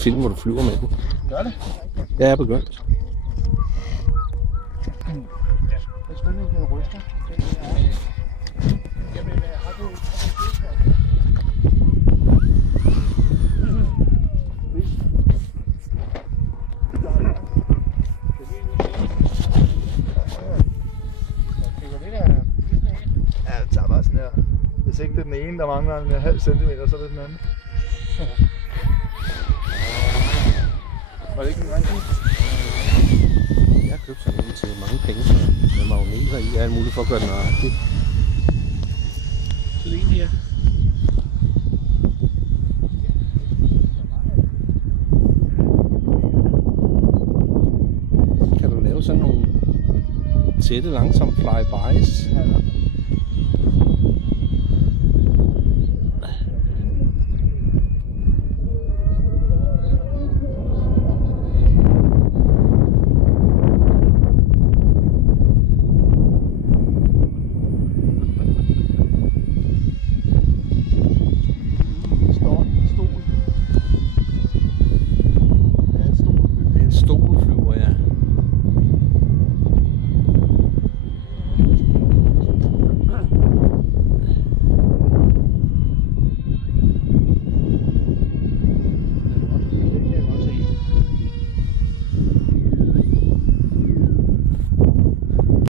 film, hvor du flyver med den. Gør det? Ja, jeg er begyndt. Jeg skal ikke have ryster. Jamen, har du ja, det tager bare sådan her. Hvis ikke det er den ene, der mangler en halv centimeter, så er det den anden. Var det ikke en rigtig? Jeg har købt sådan en til mange penge, med magneter i, og alt muligt for at gøre den nøjagtig. Så det er en her. Kan du lave sådan nogle tætte, langsomme flybys? Ja,